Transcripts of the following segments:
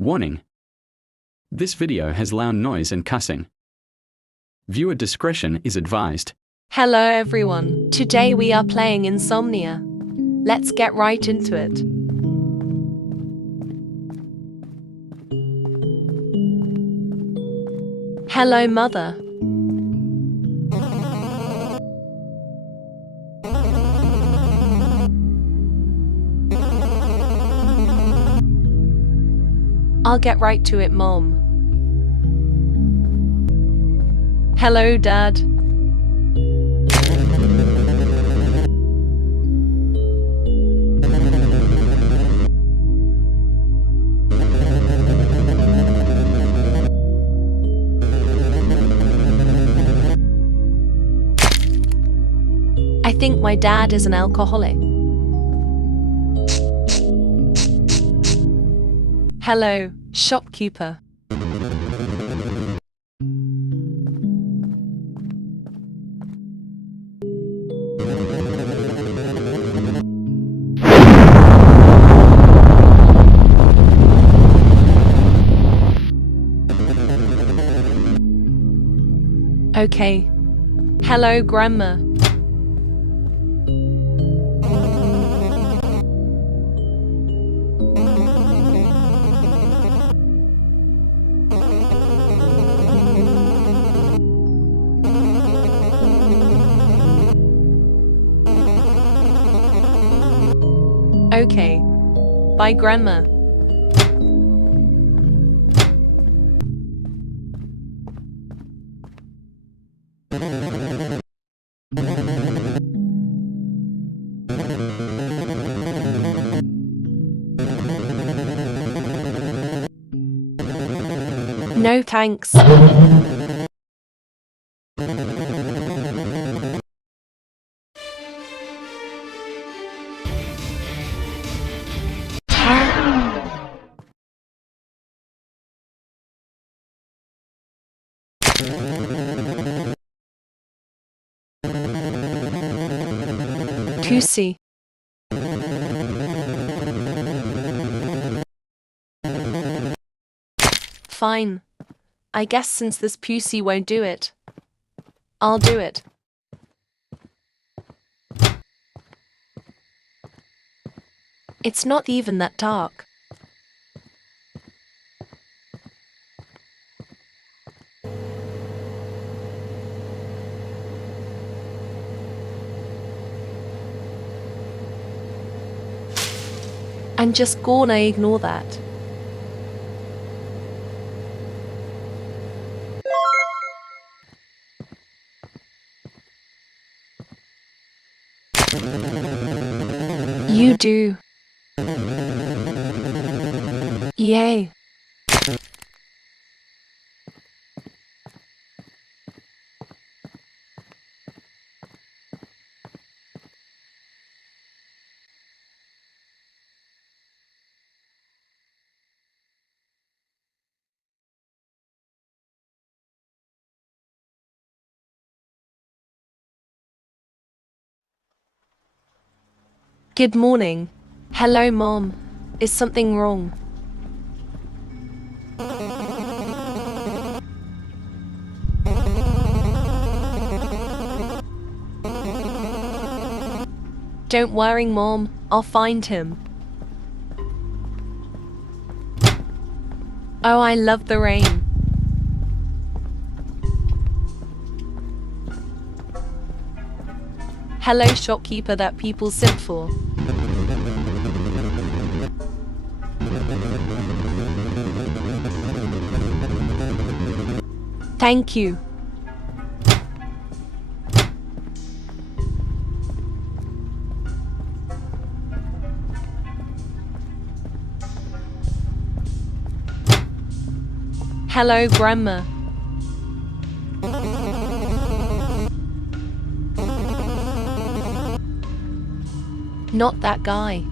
Warning: this video has loud noise and cussing. Viewer discretion is advised. Hello everyone, today we are playing Insomnia. Let's get right into it. Hello mother. I'll get right to it, Mom. Hello, Dad. I think my dad is an alcoholic. Hello, shopkeeper. Okay. Hello, Grandma. Okay. Bye, Grandma. No thanks. Cussing. Fine. I guess since this pussy won't do it, I'll do it. It's not even that dark. I'm just gonna ignore that. You do. Yay. Good morning. Hello, Mom. Is something wrong? Don't worry, Mom. I'll find him. Oh, I love the rain. Hello, shopkeeper that people simp for. Thank you. Hello, Grandma. Not that guy.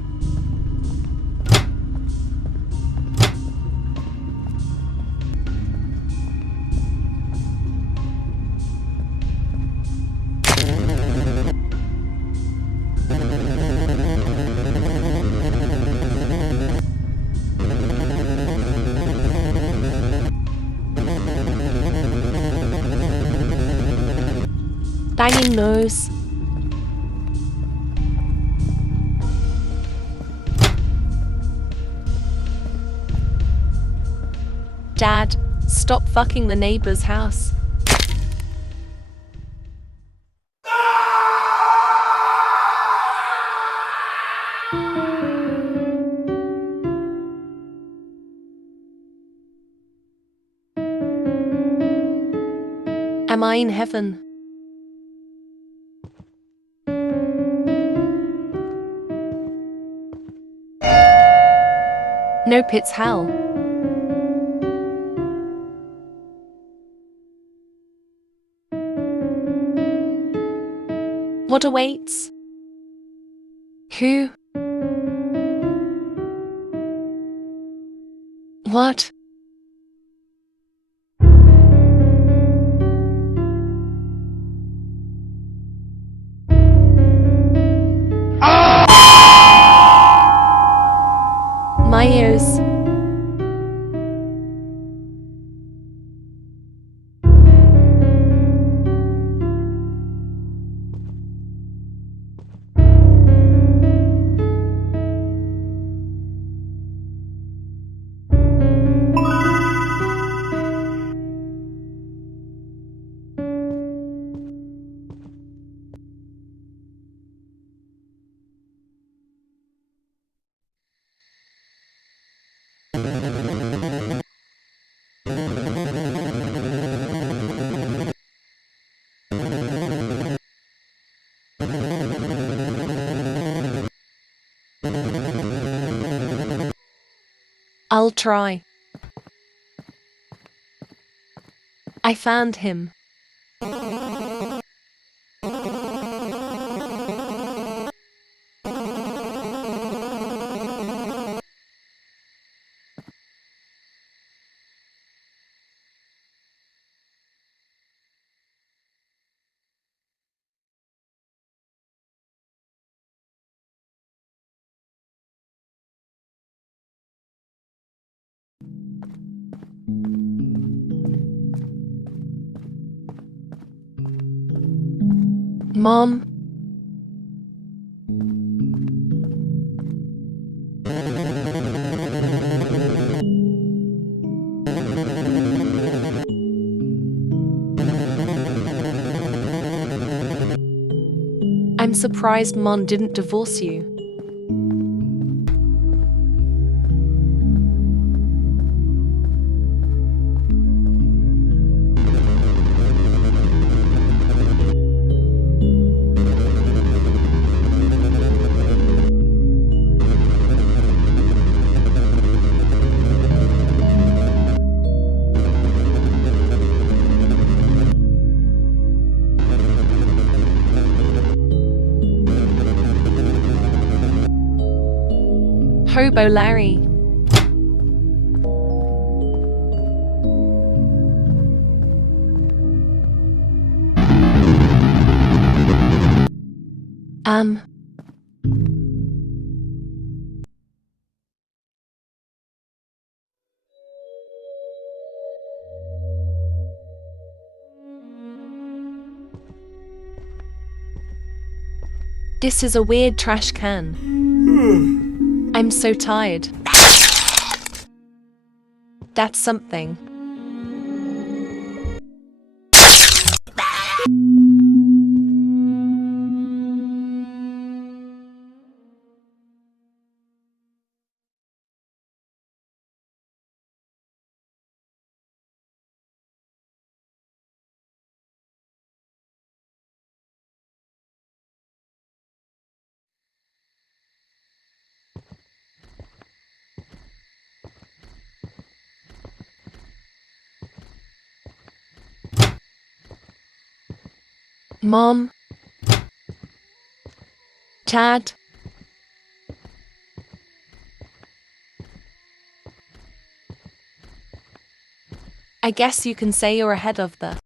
banging nose. Dad, stop fucking the neighbor's house. Am I in heaven? Nope, it's hell. What awaits? Who? What? My ears. I'll try. I found him. Mom. I'm surprised Mom didn't divorce you. Hobo Larry. This is a weird trash can. I'm so tired. That's something. Mom? Dad? I guess you can say you're ahead of the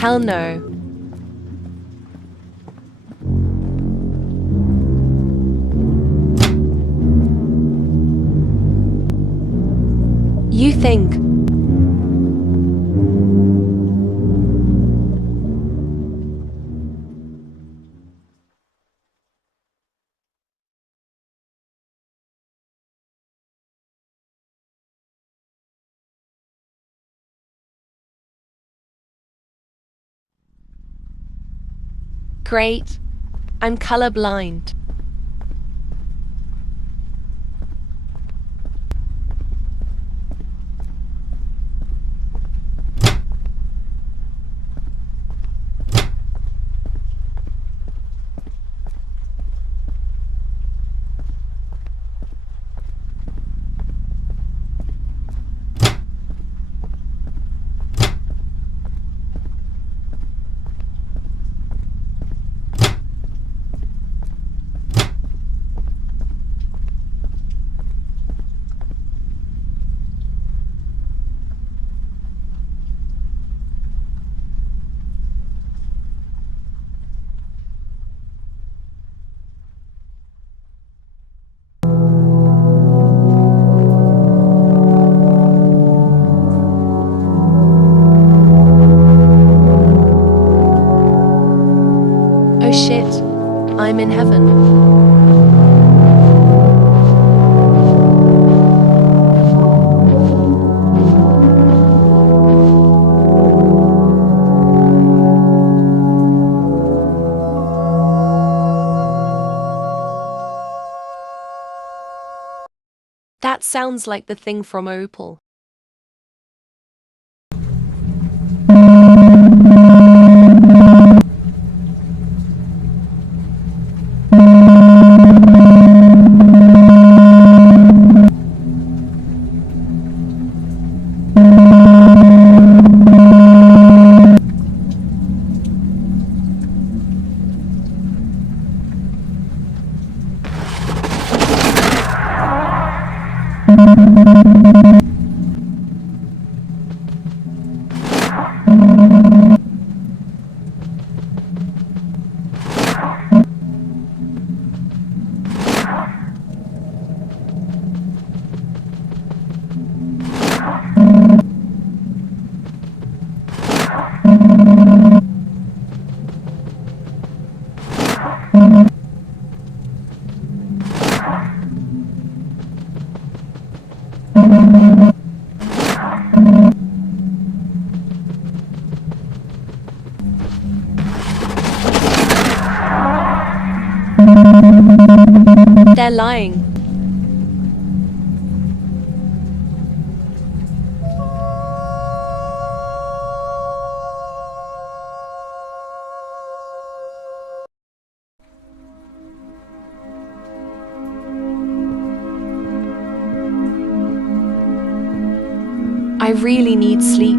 Hell no. You think. Great. I'm colorblind. Oh shit. I'm in heaven. That sounds like the thing from Opal. They're lying. I really need sleep.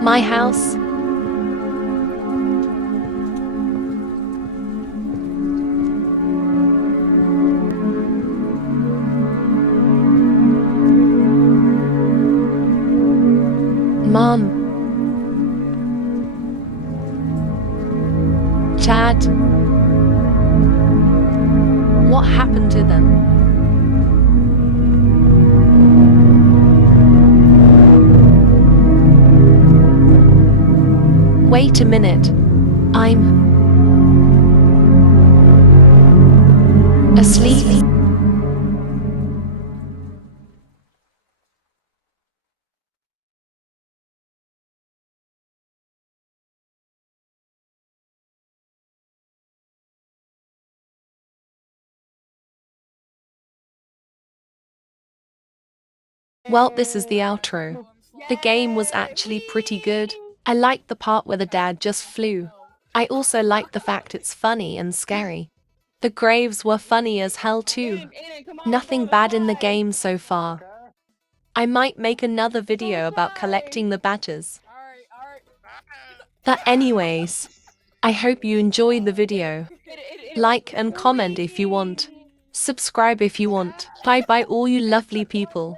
My house. Mom. Chad. What happened to them? Wait a minute. I'm asleep. Well, this is the outro. The game was actually pretty good. I liked the part where the dad just flew. I also liked the fact it's funny and scary. The graves were funny as hell too. Nothing bad in the game so far. I might make another video about collecting the badges. But anyways, I hope you enjoyed the video. Like and comment if you want. Subscribe if you want. Bye bye all you lovely people.